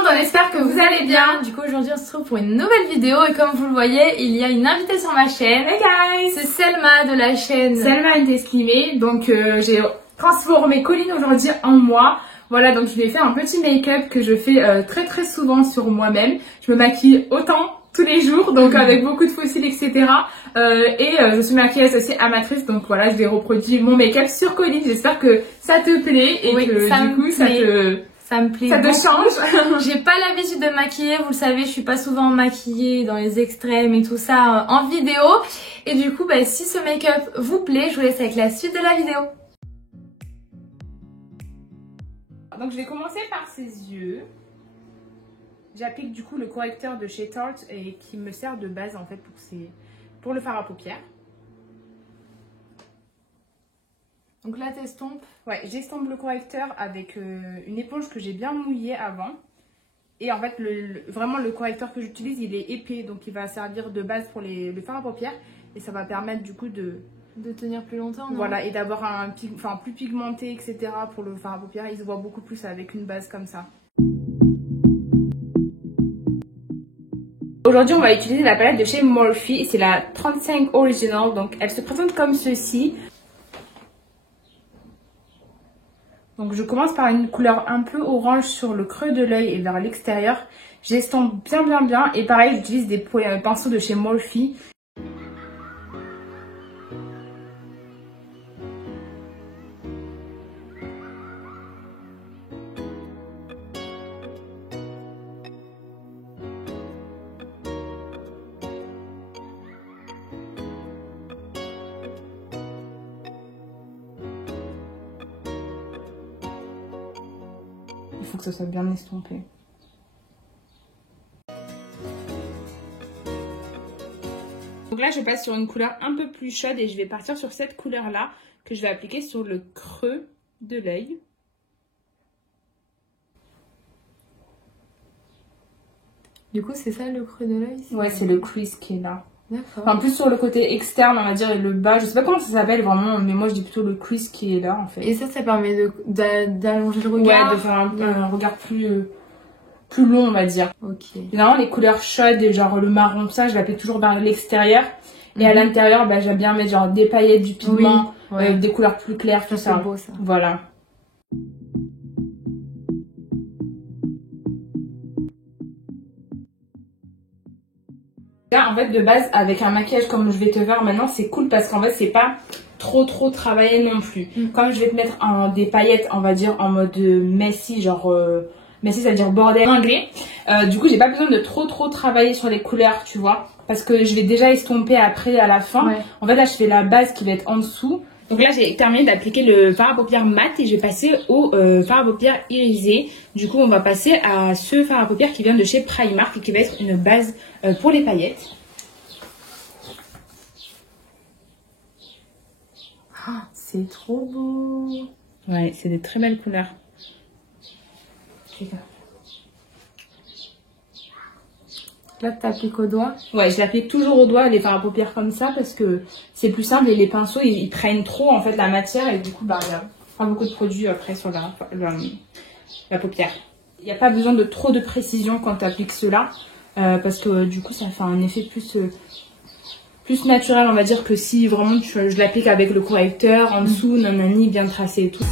monde, on espère que vous allez bien. Du coup aujourd'hui on se retrouve pour une nouvelle vidéo et comme vous le voyez, il y a une invitée sur ma chaîne. Hey guys, c'est Selma de la chaîne Selma Esquimé. Donc j'ai transformé Colline aujourd'hui en moi. Voilà, donc je lui ai fait un petit make-up que je fais très souvent sur moi-même. Je me maquille autant tous les jours, donc avec beaucoup de fossiles, etc. Je suis maquilleuse aussi amatrice, donc voilà, je vais reproduire mon make-up sur Colline. J'espère que ça te plaît et oui, que ça du coup ça me plaît. Ça te change. J'ai pas l'habitude de maquiller, vous le savez, je suis pas souvent maquillée dans les extrêmes et tout ça en vidéo. Et du coup, si ce make-up vous plaît, je vous laisse avec la suite de la vidéo. Donc je vais commencer par ses yeux. J'applique du coup le correcteur de chez Tarte et qui me sert de base en fait pour le fard à paupières. Donc là t'estompes. Ouais, j'estompe le correcteur avec une éponge que j'ai bien mouillée avant. Et en fait, vraiment le correcteur que j'utilise, il est épais. Donc il va servir de base pour le fard à paupières. Et ça va permettre du coup de tenir plus longtemps, non? Voilà, et d'avoir un plus pigmenté, etc. pour le fard à paupières. Il se voit beaucoup plus avec une base comme ça. Aujourd'hui, on va utiliser la palette de chez Morphe. C'est la 35 Original. Donc elle se présente comme ceci. Donc je commence par une couleur un peu orange sur le creux de l'œil et vers l'extérieur. J'estompe bien. Et pareil, j'utilise des pinceaux de chez Morphe. Il faut que ça soit bien estompé. Donc là, je passe sur une couleur un peu plus chaude et je vais partir sur cette couleur-là que je vais appliquer sur le creux de l'œil. Du coup, c'est ça le creux de l'œil? Ouais, c'est le crease qui est là. D'accord. Enfin, plus sur le côté externe, on va dire, et le bas. Je sais pas comment ça s'appelle vraiment, mais moi je dis plutôt le crease qui est là en fait. Et ça permet d'allonger le regard? Ouais, de faire un regard plus long, on va dire. Ok. Généralement, les couleurs chaudes, genre le marron, ça, je l'applique toujours vers l'extérieur. Et à l'intérieur, j'aime bien mettre genre des paillettes, du pigment, oui, ouais. Des couleurs plus claires, tout ça. C'est beau ça. Voilà. Là, en fait, de base, avec un maquillage comme je vais te faire maintenant, c'est cool parce qu'en fait, c'est pas trop travaillé non plus. Comme je vais te mettre des paillettes, on va dire, en mode messy, genre... messy, ça veut dire bordel anglais. Du coup, j'ai pas besoin de trop travailler sur les couleurs, tu vois. Parce que je vais déjà estomper après, à la fin. Ouais. En fait, là, je fais la base qui va être en dessous. Donc là, j'ai terminé d'appliquer le fard à paupières mat et je vais passer au fard à paupières irisé. Du coup, on va passer à ce fard à paupières qui vient de chez Primark et qui va être une base pour les paillettes. Oh, c'est trop beau. Ouais, c'est des très belles couleurs. Là, tu appliques au doigt? Ouais, je l'applique toujours au doigt, les fards à paupières comme ça, parce que c'est plus simple et les pinceaux, ils prennent trop en fait la matière et du coup, il y a pas beaucoup de produits après sur la paupière. Il n'y a pas besoin de trop de précision quand tu appliques cela, parce que du coup, ça fait un effet plus naturel, on va dire, que si vraiment je l'applique avec le correcteur en dessous, nanani, bien tracé et tout.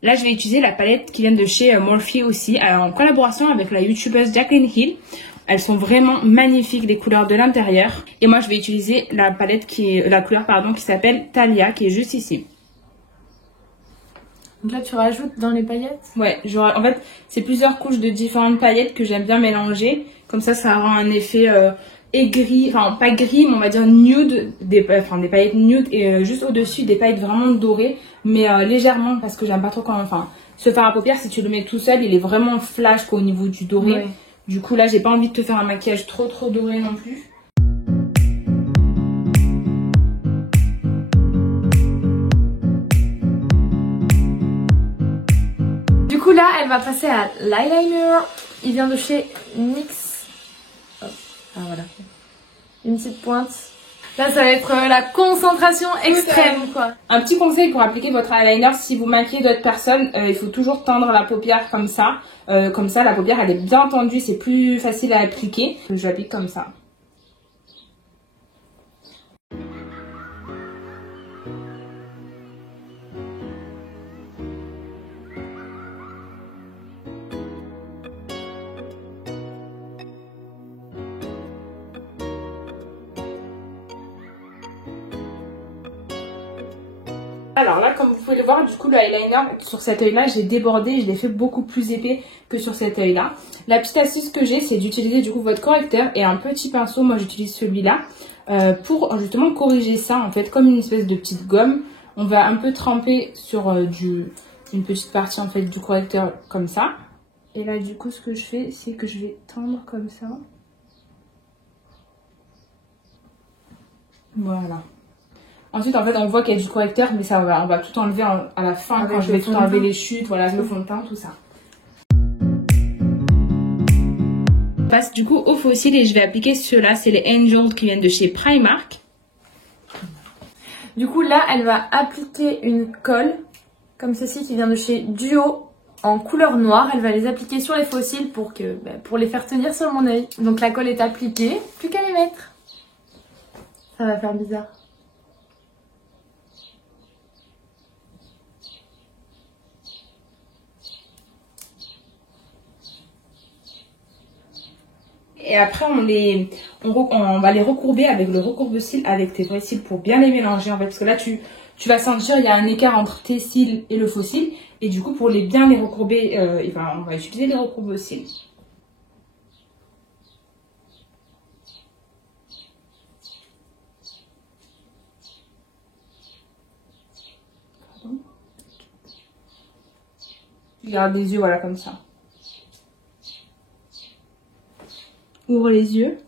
Là, je vais utiliser la palette qui vient de chez Morphe aussi, en collaboration avec la youtubeuse Jacqueline Hill. Elles sont vraiment magnifiques, les couleurs de l'intérieur. Et moi, je vais utiliser la palette la couleur qui s'appelle Thalia, qui est juste ici. Donc là, tu rajoutes dans les paillettes? Ouais, en fait, c'est plusieurs couches de différentes paillettes que j'aime bien mélanger. Comme ça rend un effet aigri, enfin pas gris, mais on va dire nude, des paillettes nude et juste au-dessus des paillettes vraiment dorées, mais légèrement parce que j'aime pas trop ce fard à paupières, si tu le mets tout seul, il est vraiment flash au niveau du doré. Ouais. Du coup, là, j'ai pas envie de te faire un maquillage trop doré non plus. Du coup, là, elle va passer à l'eyeliner. Il vient de chez NYX. Oh. Ah, voilà. Une petite pointe. Là, ça va être la concentration extrême, quoi. Un petit conseil pour appliquer votre eyeliner, si vous maquillez d'autres personnes, il faut toujours tendre la paupière comme ça. Comme ça, la paupière, elle est bien tendue, c'est plus facile à appliquer. Je l'applique comme ça. Alors là, comme vous pouvez le voir, du coup, le eyeliner sur cet œil-là, j'ai débordé et je l'ai fait beaucoup plus épais que sur cet œil-là. La petite astuce que j'ai, c'est d'utiliser du coup votre correcteur et un petit pinceau. Moi, j'utilise celui-là pour justement corriger ça, en fait, comme une espèce de petite gomme. On va un peu tremper sur une petite partie en fait du correcteur comme ça. Et là, du coup, ce que je fais, c'est que je vais tendre comme ça. Voilà. Ensuite, en fait, on voit qu'il y a du correcteur, mais ça on va tout enlever à la fin quand je vais tout enlever les chutes, voilà, le fond de teint, tout ça. Je passe du coup au faux cils et je vais appliquer ceux-là, c'est les Angel qui viennent de chez Primark. Du coup, là, elle va appliquer une colle, comme ceci, qui vient de chez Duo, en couleur noire. Elle va les appliquer sur les faux cils pour les faire tenir sur mon œil. Donc la colle est appliquée, plus qu'à les mettre. Ça va faire bizarre. Et après, on va les recourber avec le recourbe-cils, avec tes vrais cils pour bien les mélanger en fait. Parce que là, tu vas sentir il y a un écart entre tes cils et le faux cil. Et du coup, pour bien les recourber, on va utiliser les recourbe-cils. Tu gardes les yeux, voilà, comme ça. Ouvre les yeux.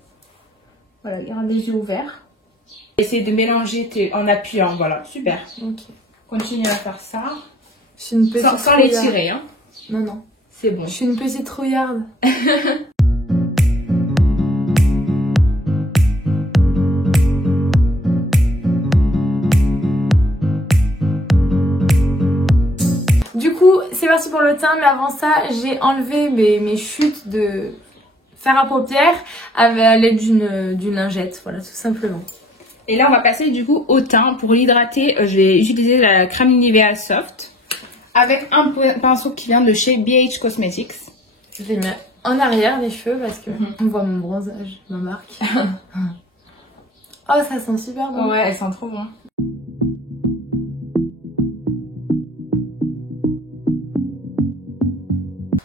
Voilà, garde les yeux ouverts. Essaye de mélanger en appuyant, voilà, super. Ok. Continue à faire ça. Je suis une petite sans les tirer, hein. Non, non. C'est bon. Je suis une petite trouillarde. Du coup, c'est parti pour le teint, mais avant ça, j'ai enlevé mes chutes de fer à paupières à l'aide d'une lingette, voilà, tout simplement. Et là, on va passer du coup au teint. Pour l'hydrater, je vais utiliser la crème Nivea Soft avec un pinceau qui vient de chez BH Cosmetics. Je les mets en arrière des cheveux parce que on voit mon bronzage, ma marque. Oh, ça sent super bon. Ouais, elle sent trop bon.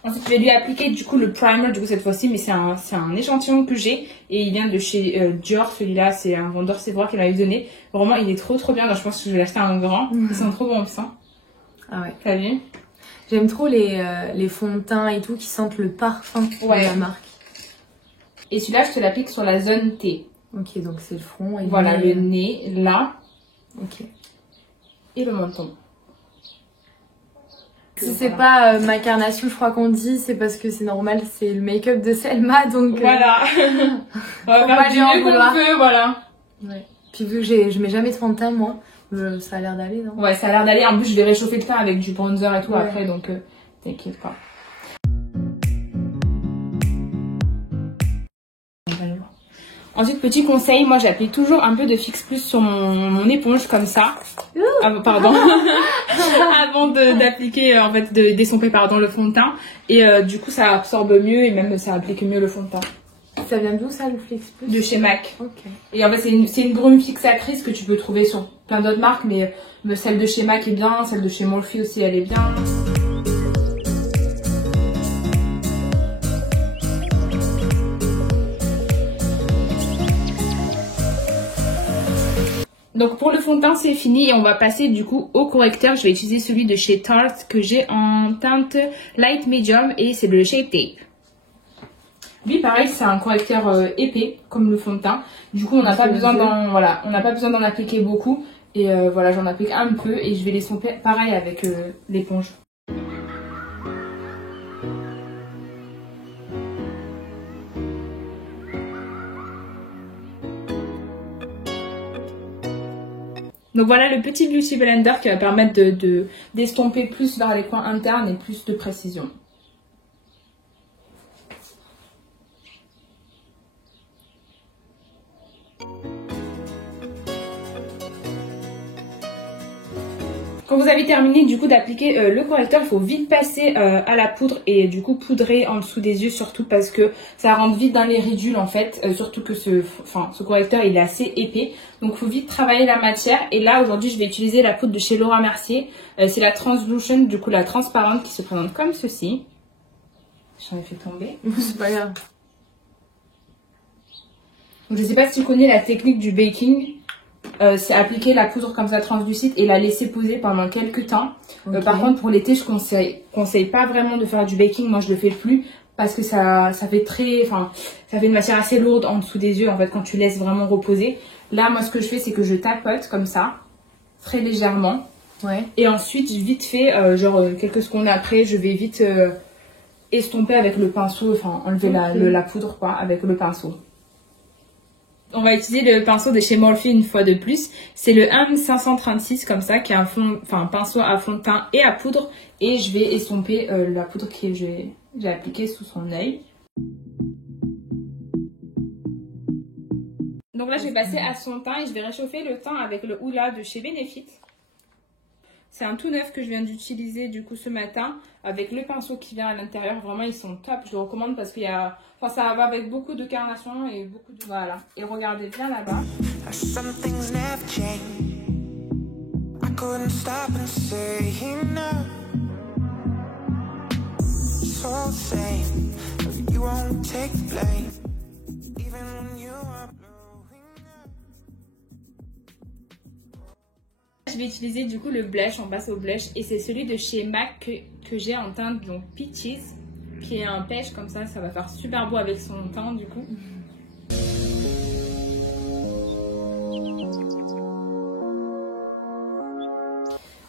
Ensuite, je vais lui appliquer du coup le primer, du coup cette fois-ci, mais c'est un échantillon que j'ai et il vient de chez Dior. Celui-là, c'est un vendeur Sephora qui m'avait donné. Vraiment, il est trop bien. Donc, je pense que je vais l'acheter un grand. Ils sont trop bons, en plus. Hein. Ah ouais. T'as vu? J'aime trop les fonds de teint et tout qui sentent le parfum de la marque. Et celui-là, je te l'applique sur la zone T. Ok, donc c'est le front et voilà, le nez, là. Ok. Et le menton. Si c'est pas ma carnation, je crois qu'on dit, c'est parce que c'est normal, c'est le make-up de Selma, donc... Voilà. On va faire du mieux qu'on peut, voilà. Ouais. Puis vu que je mets jamais de fond de teint, moi, ça a l'air d'aller, non? Ouais, ça a l'air d'aller. En plus, je vais réchauffer le teint avec du bronzer et tout après, donc t'inquiète pas. Ensuite, petit conseil, moi j'applique toujours un peu de Fix Plus sur mon éponge comme ça. Pardon. Avant d'appliquer, en fait, de d'estomper le fond de teint. Et du coup, ça absorbe mieux et même ça applique mieux le fond de teint. Ça vient d'où ça, le Fix Plus? De chez MAC. Ok. Et en fait, c'est une brume fixatrice que tu peux trouver sur plein d'autres marques, mais celle de chez MAC est bien, celle de chez Morphe aussi, elle est bien. Donc pour le fond de teint c'est fini et on va passer du coup au correcteur. Je vais utiliser celui de chez Tarte que j'ai en teinte light medium et c'est le Shape Tape. Lui pareil c'est un correcteur épais comme le fond de teint. Du coup on n'a pas besoin d'en appliquer beaucoup et voilà j'en applique un peu et je vais l'estomper pareil avec l'éponge. Donc voilà le petit Beauty Blender qui va permettre d'estomper plus vers les coins internes et plus de précision. Quand vous avez terminé du coup d'appliquer le correcteur, il faut vite passer à la poudre et du coup poudrer en dessous des yeux, surtout parce que ça rentre vite dans les ridules en fait, surtout que ce correcteur il est assez épais, donc il faut vite travailler la matière. Et là aujourd'hui je vais utiliser la poudre de chez Laura Mercier, c'est la Translution, du coup la transparente qui se présente comme ceci. J'en ai fait tomber. C'est pas grave. Donc, je sais pas si tu connais la technique du baking. C'est appliquer la poudre comme ça translucide et la laisser poser pendant quelques temps. Okay. Par contre pour l'été je conseille pas vraiment de faire du baking, moi je le fais plus parce que ça fait ça fait une matière assez lourde en dessous des yeux en fait quand tu laisses vraiment reposer. Là moi ce que je fais c'est que je tapote comme ça très légèrement, ouais. Et ensuite vite fait quelques secondes après je vais vite estomper avec le pinceau, enfin enlever la poudre quoi avec le pinceau. On va utiliser le pinceau de chez Morphe une fois de plus. C'est le M536 comme ça, qui est un pinceau à fond de teint et à poudre. Et je vais estomper la poudre que j'ai appliquée sous son œil. Donc là, je vais passer à son teint et je vais réchauffer le teint avec le Hoola de chez Benefit. C'est un tout neuf que je viens d'utiliser du coup ce matin avec le pinceau qui vient à l'intérieur. Vraiment, ils sont top. Je le recommande parce qu'il y a... Enfin, ça va avec beaucoup de carnation et beaucoup de... Voilà. Et regardez bien là-bas. Je vais utiliser du coup le blush, on passe au blush et c'est celui de chez MAC que j'ai en teinte donc Peaches, qui est un pêche comme ça va faire super beau avec son teint du coup.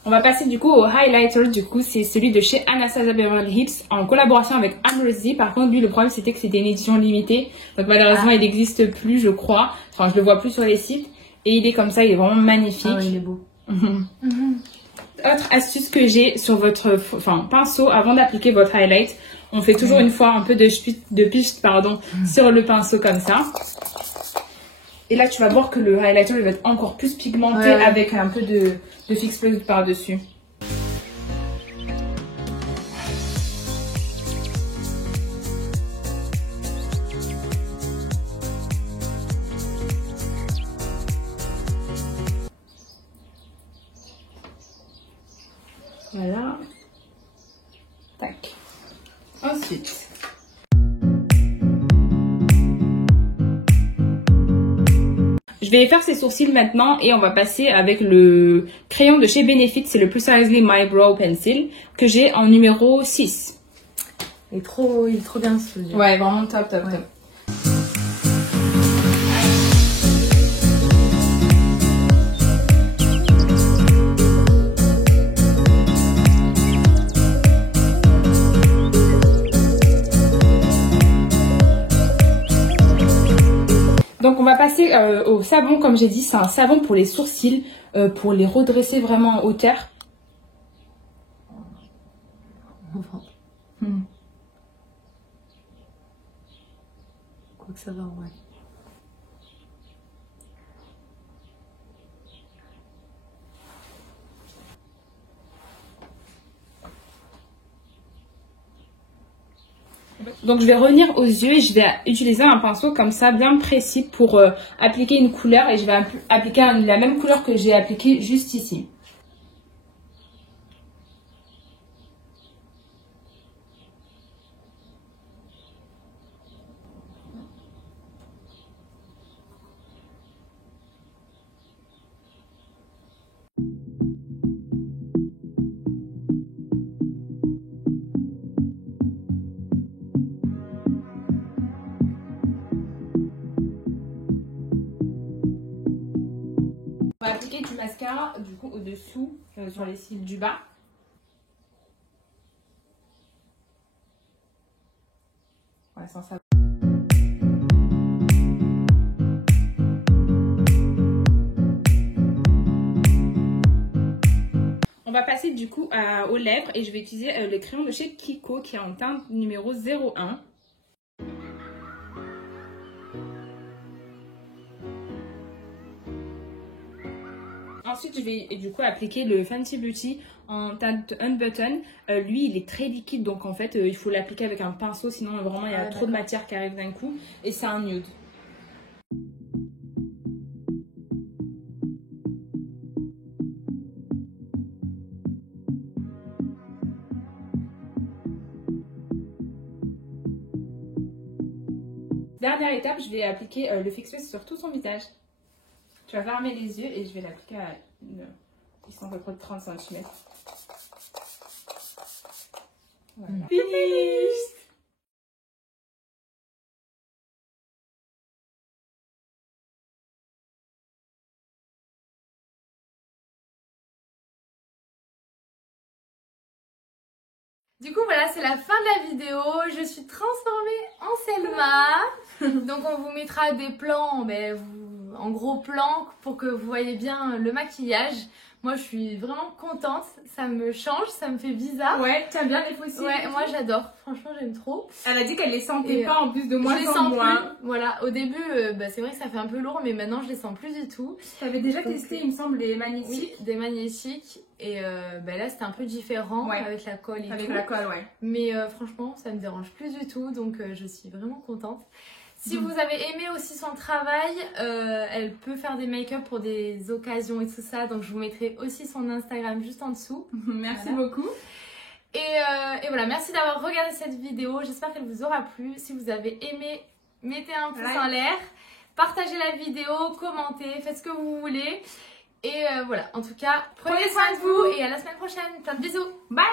On va passer du coup au highlighter, du coup c'est celui de chez Anastasia Beverly Hills en collaboration avec Amoureuse. Par contre lui le problème c'était que c'était une édition limitée, donc malheureusement il n'existe plus je crois, enfin je le vois plus sur les sites et il est comme ça, il est vraiment magnifique. Ah ouais, il est beau. Autre astuce que j'ai sur votre pinceau avant d'appliquer votre highlight, on fait toujours une fois un peu de piste sur le pinceau comme ça. Et là tu vas voir que le highlighter il va être encore plus pigmenté avec un peu de Fix Plus par dessus. Voilà. Tac. Ensuite. Je vais faire ses sourcils maintenant et on va passer avec le crayon de chez Benefit. C'est le Precisely My Brow Pencil que j'ai en numéro 6. Il est trop bien ce sujet. Ouais, vraiment top. Donc on va passer au savon, comme j'ai dit, c'est un savon pour les sourcils, pour les redresser vraiment en hauteur. Quoi que ça va, ouais. Donc je vais revenir aux yeux et je vais utiliser un pinceau comme ça bien précis pour appliquer une couleur et je vais appliquer la même couleur que j'ai appliquée juste ici. On va appliquer du mascara du coup au-dessous sur les cils du bas. Ouais, sans ça. va passer du coup aux lèvres et je vais utiliser le crayon de chez Kiko qui est en teinte numéro 01. Ensuite, je vais du coup appliquer le Fenty Beauty en teinte Unbutton. Lui, il est très liquide, donc en fait, il faut l'appliquer avec un pinceau, sinon vraiment il y a trop de matière qui arrive d'un coup. Et c'est un nude. Dernière étape, je vais appliquer le Fix Face sur tout son visage. Tu vas fermer les yeux et je vais l'appliquer à une distance à peu près de 30 cm. Voilà. Finished! Du coup voilà, c'est la fin de la vidéo, je suis transformée en Selma. Donc on vous mettra des plans, en gros plan pour que vous voyez bien le maquillage. Moi je suis vraiment contente, ça me change, ça me fait bizarre. Ouais, t'aimes bien les fossiles? Ouais, moi j'adore, franchement j'aime trop. Elle a dit qu'elle les sentait pas en plus de moins en moins. Voilà, au début c'est vrai que ça fait un peu lourd mais maintenant je les sens plus du tout. T'avais déjà testé il me semble les magnétiques? Oui, des magnétiques et là c'était un peu différent avec la colle et tout. Avec la colle, ouais. Mais franchement ça me dérange plus du tout donc je suis vraiment contente. Si vous avez aimé aussi son travail, elle peut faire des make-up pour des occasions et tout ça. Donc je vous mettrai aussi son Instagram juste en dessous. Merci beaucoup. Et voilà, merci d'avoir regardé cette vidéo. J'espère qu'elle vous aura plu. Si vous avez aimé, mettez un pouce en l'air. Partagez la vidéo, commentez, faites ce que vous voulez. Et voilà, en tout cas, prenez soin de vous et à la semaine prochaine. Plein de bisous. Bye!